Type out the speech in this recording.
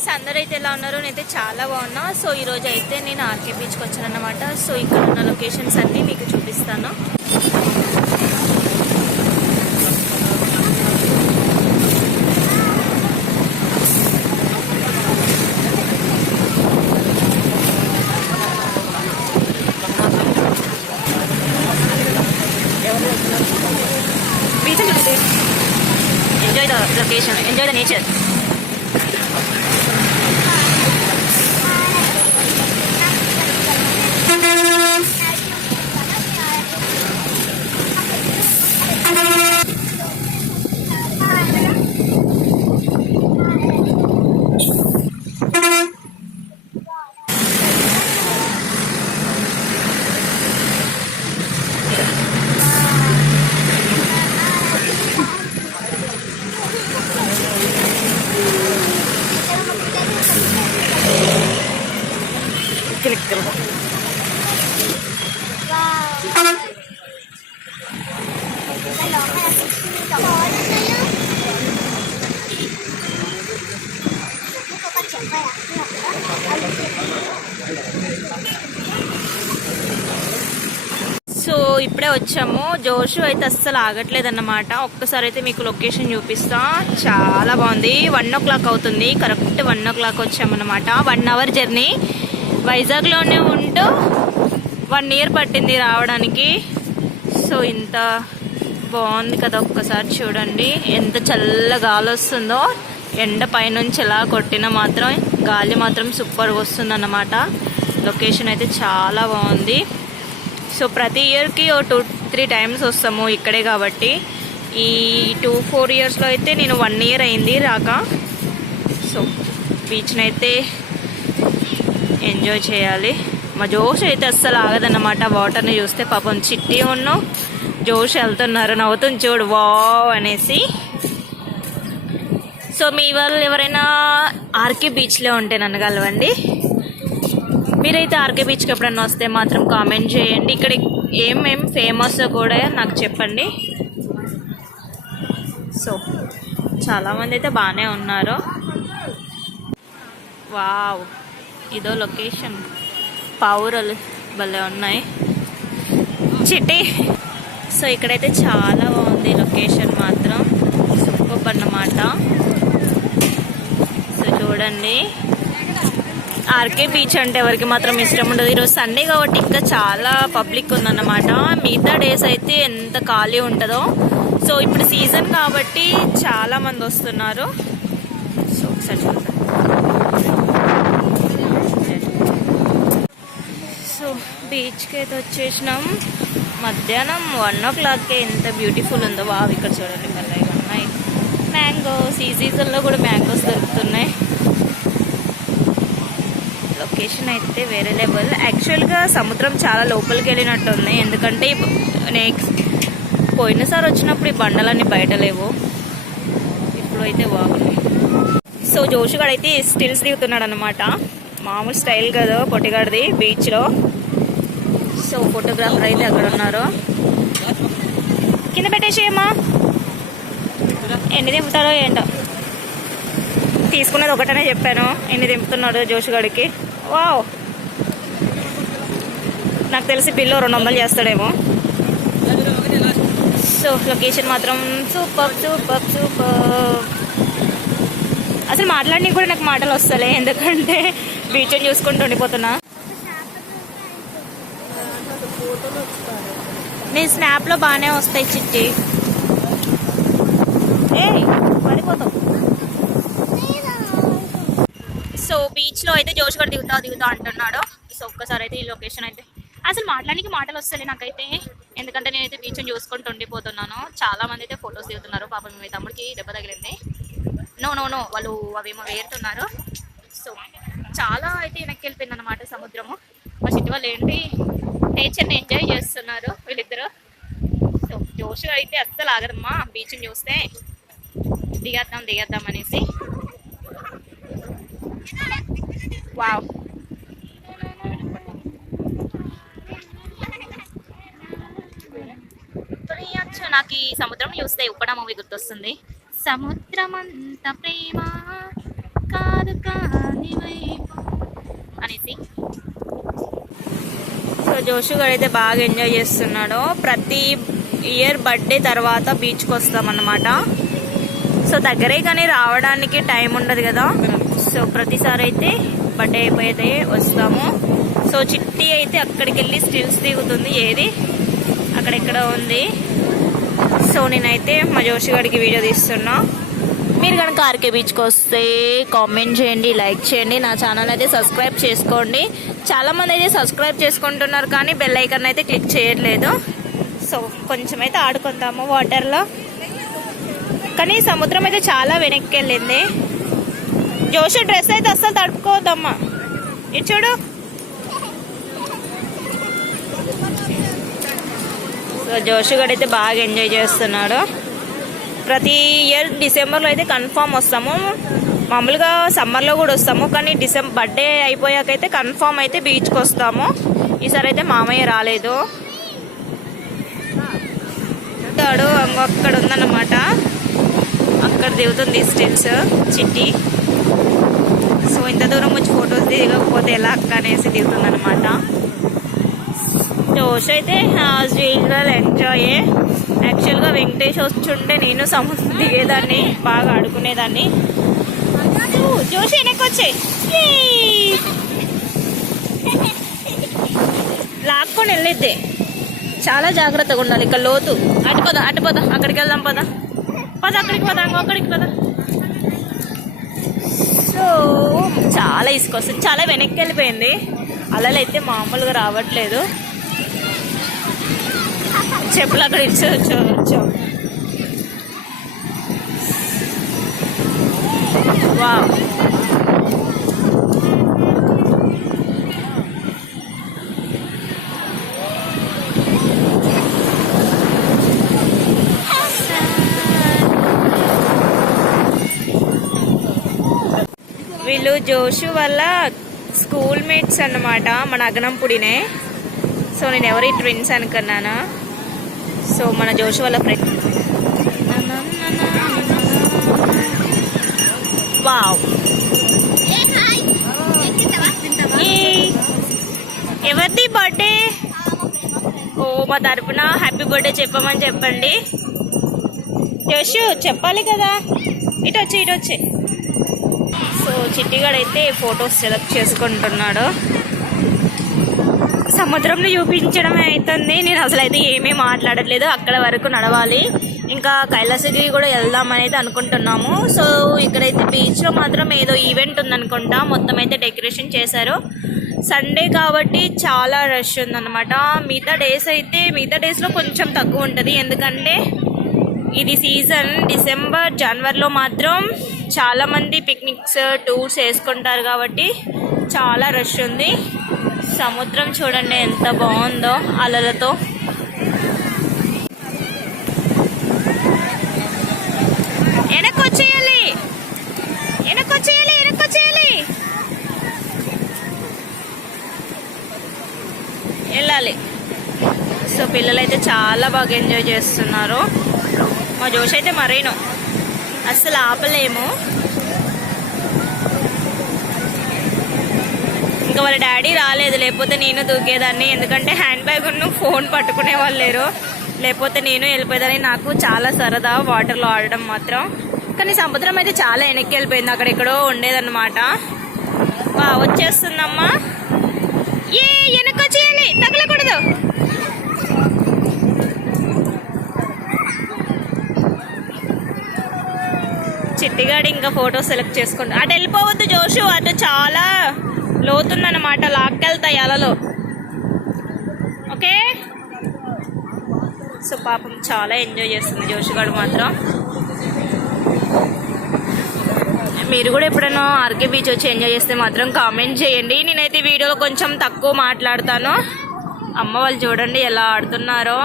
Friends, అందరైతే ఎలా ఉన్నారు? నేనైతే చాలా బాగున్నా. సో ఈరోజు అయితే నేను ఆర్కే బీచ్కి వచ్చాను అన్నమాట. సో ఇక్కడ ఉన్న లొకేషన్స్ అన్నీ మీకు చూపిస్తాను. Enjoy the location, enjoy the nature. So ఇప్పుడే వచ్చాము. జోషు అయితే అస్సలు ఆగట్లేదన్నమాట. ఒక్కసారి అయితే మీకు లొకేషన్ చూపిస్తా. చాలా బాగుంది. 1 o'clock అవుతుంది. కరెక్ట్ 1 o'clock వచ్చామన్నమాట. 1 hour జర్నీ. వైజాగ్లోనే ఉంటూ 1 year పట్టింది రావడానికి. సో ఇంత బాగుంది కదా, ఒక్కసారి చూడండి ఎంత చల్ల గాలి వస్తుందో. ఎండ పైనుంచి ఎలా కొట్టినా మాత్రం గాలి మాత్రం సూపర్గా వస్తుంది అన్నమాట. లొకేషన్ అయితే చాలా బాగుంది. సో ప్రతి ఇయర్కి 2-3 times వస్తాము ఇక్కడే కాబట్టి. ఈ 2-4 yearsలో అయితే నేను 1 year అయింది రాక. సో బీచ్ని అయితే ఎంజాయ్ చేయాలి. మా జోష్ అయితే అస్సలు ఆగదన్నమాట. వాటర్ని చూస్తే పాపం చిట్టి ఉన్ను జోష్ వెళ్తున్నారు, నవ్వుతుంది చూడు వావ్ అనేసి. సో మీ వాళ్ళు ఎవరైనా ఆర్కే బీచ్లో ఉంటే నన్ను కలవండి. మీరైతే ఆర్కే బీచ్కి ఎప్పుడన్నా వస్తే మాత్రం కామెంట్ చేయండి. ఇక్కడ ఏమేం ఫేమస్ కూడా నాకు చెప్పండి. సో చాలామంది అయితే బాగానే ఉన్నారు. వావ్, ఇదో లొకేషన్. పావురాలు భలే ఉన్నాయి చిట్టి. సో ఇక్కడైతే చాలా బాగుంది లొకేషన్ మాత్రం సూపర్ అన్నమాట. సో చూడండి, ఆర్కే బీచ్ అంటే ఎవరికి మాత్రం ఇష్టం ఉండదు. ఈరోజు సండే కాబట్టి ఇంకా చాలా పబ్లిక్ ఉందన్నమాట. మిగతా డేస్ అయితే ఎంత ఖాళీ ఉంటుందో. సో ఇప్పుడు సీజన్ కాబట్టి చాలా మంది వస్తున్నారు. సో ఒకసారి చూద్దాం. సో బీచ్కి అయితే వచ్చేసినాం. మధ్యాహ్నం 1 o'clockకే ఎంత బ్యూటిఫుల్ ఉందో. బాగా ఇక్కడ చూడండి మళ్ళీ ఉన్నాయి మ్యాంగోస్. ఈ సీజన్లో కూడా మ్యాంగోస్ దొరుకుతున్నాయి. లొకేషన్ అయితే వేరే లెవెల్. యాక్చువల్గా సముద్రం చాలా లోపలికి వెళ్ళినట్టు ఉంది. ఎందుకంటే నెక్స్ట్ పోయినసారి వచ్చినప్పుడు ఈ బండలన్నీ బయట లేవు, ఇప్పుడు అయితే బాగున్నాయి. సో జోషుగాడు అయితే స్టిల్స్ దిగుతున్నాడు అనమాట. మామూలు స్టైల్ కదా పొట్టిగాడిది బీచ్లో. సో ఫోటోగ్రాఫర్ అయితే అక్కడ ఉన్నారు. కింద పెట్టేసేయమ్మా. ఎన్ని దింపుతారో ఏంటో. తీసుకున్నది ఒకటనే చెప్పాను, ఎన్ని దింపుతున్నాడు జోషుగాడికి. వావ్, నాకు తెలిసి బిల్లు 200 చేస్తాడేమో. సో లొకేషన్ మాత్రం సూపర్ సూపర్ సూపర్. అసలు మాట్లాడడానికి కూడా నాకు మాటలు వస్తలే, ఎందుకంటే బీచ్ని చూసుకుంటూ ఉండిపోతున్నా. నీ స్నాప్లో బాగానే వస్తాయి చిట్టి. ఏ పడిపోతావు. సో బీచ్లో అయితే జోష్ కూడా దిగుతా అంటున్నాడు. సో ఒక్కసారి అయితే ఈ లొకేషన్ అయితే అసలు మాట్లాడడానికి మాటలు వస్తాయి నాకైతే, ఎందుకంటే నేనైతే బీచ్ని చూసుకుంటూ ఉండిపోతున్నాను. చాలా మంది అయితే ఫొటోస్ దిగుతున్నారు. పాపం మీ తమ్ముడికి దెబ్బ తగిలింది. నో వాళ్ళు అవేమో వేరుతున్నారు. సో చాలా అయితే వెనక్కి వెళ్ళిపోయింది అనమాట సముద్రము. మా చిట్టి వాళ్ళు ఏంటి నేచర్ని ఎంజాయ్ చేస్తున్నారు వీళ్ళిద్దరు. సో జోష్ అయితే అస్సలు ఆగదమ్మా బీచ్ని చూస్తే. దిగేద్దాం అనేసి. వావ్, నాకు ఈ సముద్రం చూస్తే ఉప్పడ మూవీ గుర్తొస్తుంది. సముద్రమంత ప్రేమ కాదు కాదు జోషు గారు అయితే బాగా ఎంజాయ్ చేస్తున్నాడు. ప్రతి ఇయర్ బర్త్డే తర్వాత బీచ్కి వస్తామన్నమాట. సో దగ్గరే కానీ రావడానికి టైం ఉండదు కదా. సో ప్రతిసారి అయితే బర్త్డే అయిపోయితే వస్తాము. సో చిట్టి అయితే అక్కడికి వెళ్ళి స్టిల్స్ దిగుతుంది. ఏది అక్కడెక్కడ ఉంది. సో నేనైతే మా జోషి గారికి వీడియో తీస్తున్నా. మీరు కనుక ఆర్కే బీచ్కి వస్తే కామెంట్ చేయండి, లైక్ చేయండి, నా ఛానల్ అయితే సబ్స్క్రైబ్ చేసుకోండి. చాలామంది అయితే సబ్స్క్రైబ్ చేసుకుంటున్నారు కానీ బెల్ ఐకాన్ అయితే క్లిక్ చేయట్లేదు. సో కొంచెం అయితే ఆడుకుందాము వాటర్లో. కానీ సముద్రం అయితే చాలా వెనక్కి వెళ్ళింది. జోషి డ్రెస్ అయితే అస్సలు తడుపుకోవద్దమ్మా. ఇటు చూడు. సో జోషి గడు అయితే బాగా ఎంజాయ్ చేస్తున్నాడు. ప్రతి ఇయర్ డిసెంబర్లో అయితే కన్ఫామ్ వస్తాము. మామూలుగా సమ్మర్లో కూడా వస్తాము కానీ బర్త్డే అయిపోయాకైతే కన్ఫామ్ అయితే బీచ్కి వస్తాము. ఈసారి అయితే మామయ్య రాలేదు. అక్కడ ఉందన్నమాట, అక్కడ దిగుతుంది స్టిల్స్ చిట్టి. సో ఇంత దూరం వచ్చి ఫొటోస్ దిగకపోతే ఎలా అక్క అనేసి దిగుతుంది అనమాట. జోష్ అయితే యాజ్ యూజువల్ ఎంజాయ్. యాక్చువల్గా వెంకటేష్ వచ్చుంటే నేను సముద్రం దిగేదాన్ని, బాగా ఆడుకునేదాన్ని. జోషి వెనక్కి వచ్చాయి, లాక్కొని వెళ్ళిద్ది. చాలా జాగ్రత్తగా ఉండాలి. ఇక్కడ లోతు. అటుపోదా అక్కడికి వెళ్దాం. అక్కడికి పద. సో చాలా ఇసుకొస్తుంది, చాలా వెనక్కి వెళ్ళిపోయింది. అలలు అయితే మామూలుగా రావట్లేదు. చెప్పులు అక్కడ వచ్చాం. వావ్, వీళ్ళు జోషు వల్ల స్కూల్ మేట్స్ అన్నమాట, మన అగనంపుడినే. సో నేను ఎవరి ట్విన్స్ అనుకున్నాను. సో మన జోషు వాళ్ళ ఫ్రెండ్. వావ్, ఎవరిది బర్త్డే? ఓ మా తరపున హ్యాపీ బర్త్డే చెప్పమని చెప్పండి. జోషు చెప్పాలి కదా. ఇటు వచ్చి. సో చిట్టిగాడైతే ఫొటోస్ సెలెక్ట్ చేసుకుంటున్నాడు. సముద్రంలో చూపించడమే అవుతుంది. నేను అసలు అయితే ఏమీ మాట్లాడట్లేదు. అక్కడ వరకు నడవాలి. ఇంకా కైలాసగిరి కూడా వెళ్దామని అయితే అనుకుంటున్నాము. సో ఇక్కడైతే బీచ్లో మాత్రం ఏదో ఈవెంట్ ఉందనుకుంటా. మొత్తం అయితే డెకరేషన్ చేశారు. సండే కాబట్టి చాలా రష్ ఉందన్నమాట. మిగతా డేస్లో కొంచెం తక్కువ ఉంటుంది. ఎందుకంటే ఇది సీజన్. డిసెంబర్ జనవరిలో మాత్రం చాలామంది పిక్నిక్స్ టూర్స్ వేసుకుంటారు కాబట్టి చాలా రష్ ఉంది. సముద్రం చూడండి ఎంత బాగుందో అలలతో. వెనకొచ్చేయాలి. వెళ్ళాలి. సో పిల్లలైతే చాలా బాగా ఎంజాయ్ చేస్తున్నారు. మా జోష్ అయితే మరేను అస్సలు ఆపలేము. ఇంకా వాళ్ళ డాడీ రాలేదు, లేకపోతే నేను దూకేదాన్ని. ఎందుకంటే హ్యాండ్ బ్యాగ్ ఫోన్ పట్టుకునే వాళ్ళు లేరు, లేకపోతే నేను వెళ్ళిపోయేదాన్ని. నాకు చాలా సరదా వాటర్లో ఆడడం మాత్రం. కానీ సముద్రం అయితే చాలా వెనక్కి వెళ్ళిపోయింది. అక్కడెక్కడో ఉండేదన్నమాట. వచ్చేస్తుందమ్మా. వెనకొచ్చేయాలి, తగలకూడదు. చిట్టిగాడు ఇంకా ఫోటో సెలెక్ట్ చేసుకుంటా. అటు వెళ్ళిపోవద్దు జోషు, అటు చాలా లోతుందన్నమాట, లాక్కెళ్తాయి అలలో. ఓకే. సో పాపం చాలా ఎంజాయ్ చేస్తుంది జోషుగాడు మాత్రం. మీరు కూడా ఎప్పుడైనా ఆర్కే బీచ్ వచ్చి ఎంజాయ్ చేస్తే మాత్రం కామెంట్ చేయండి. నేనైతే వీడియోలో కొంచెం తక్కువ మాట్లాడతాను. అమ్మ వాళ్ళు చూడండి ఎలా ఆడుతున్నారో.